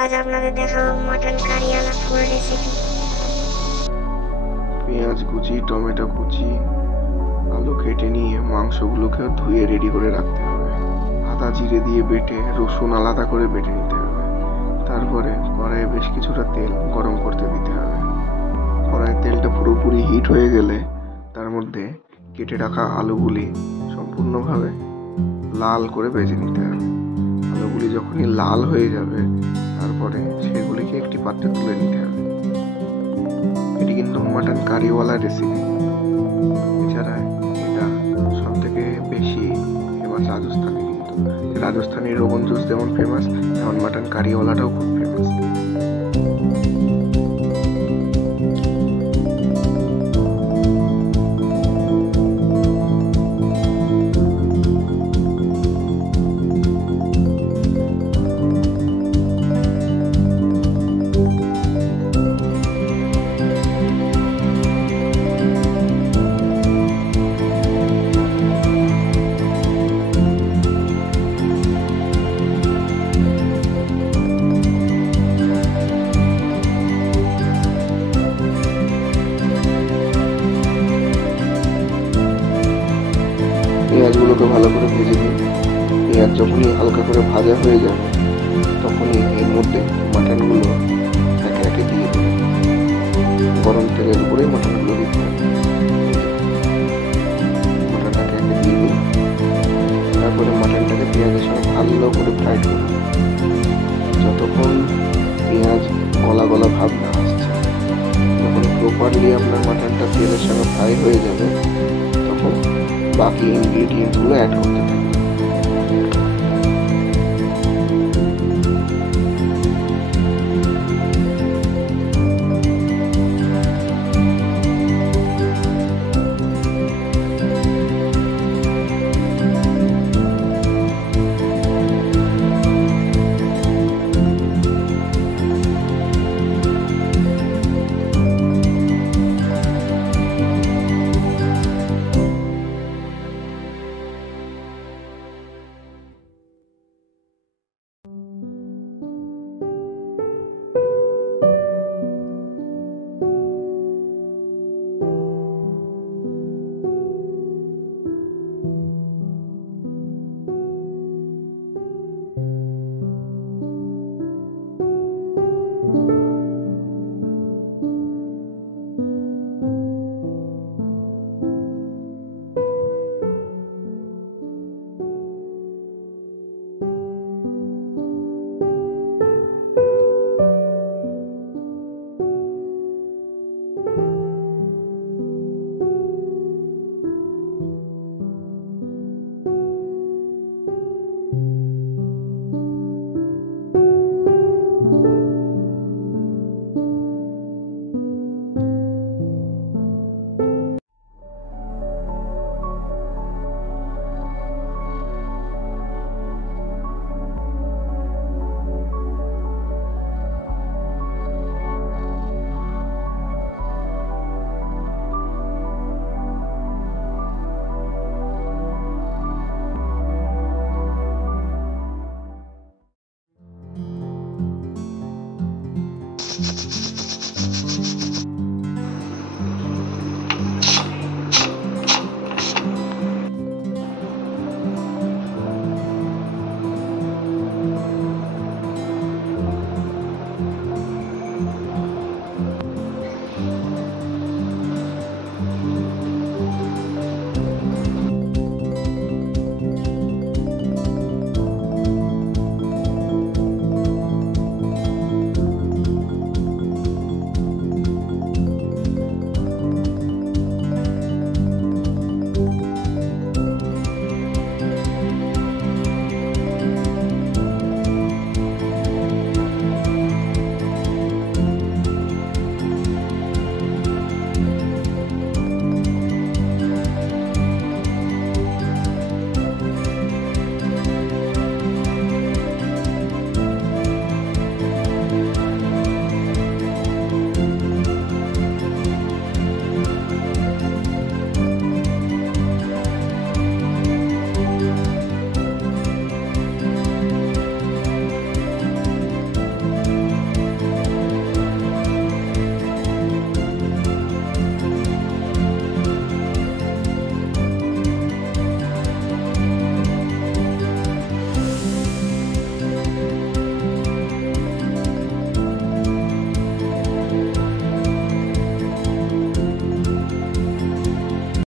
আজ আপনাদের দেখাবো মটন কারিয়ালা ফুল রেসিপি। পেঁয়াজ কুচি, টমেটো কুচি, আলু কেটে নিয়ে মাংসগুলোকে ধুয়ে রেডি করে রাখতে হবে। আদা জিরে দিয়ে বেটে রসুন আলাদা করে বেটে নিতে হবে। তারপরে কড়াইয়ে বেশ কিছুটা তেল গরম করতে দিতে হবে। কড়াইয়ের তেলটা পুরোপুরি হিট হয়ে গেলে তার মধ্যে কেটে রাখা আলুগুলি সম্পূর্ণভাবে লাল করে ভেজে নিতে হবে। আলুগুলি যখনই লাল হয়ে যাবে তারপরে সেগুলিকে একটি পাত্রে তুলে নিতে হবে। এটি কিন্তু মাটন কারিওয়ালা রেসিপি। এছাড়া এটা সব থেকে বেশি ফেমাস রাজস্থানে। কিন্তু রাজস্থানি রোগন জুস যেমন ফেমাস, তেমন মাটন কারিওয়ালাটাও খুব ফেমাস। পেঁয়াজগুলোকে ভালো করে ভেজে নিন। পেঁয়াজ যখনই হালকা করে ভাজা হয়ে যাবে তখনই এর মধ্যে মাটনগুলো একে একে দিয়ে দেবেন। গরম তেলের উপরে মাটনগুলো দিতে হবে। মাটনটাকে একে দিয়ে দিন। তারপরে মাটনটাকে পেঁয়াজের সঙ্গে ভালো করে ফ্রাই করুন। যতক্ষণ পেঁয়াজ গলা গলা ভাব না আসছে, যখন প্রপারলি আপনার মাটনটা তেলের সঙ্গে ফ্রাই হয়ে যাবে তখন বাকি ইনগ্রিডিয়েন্টসগুলো অ্যাড করতে থাকবে।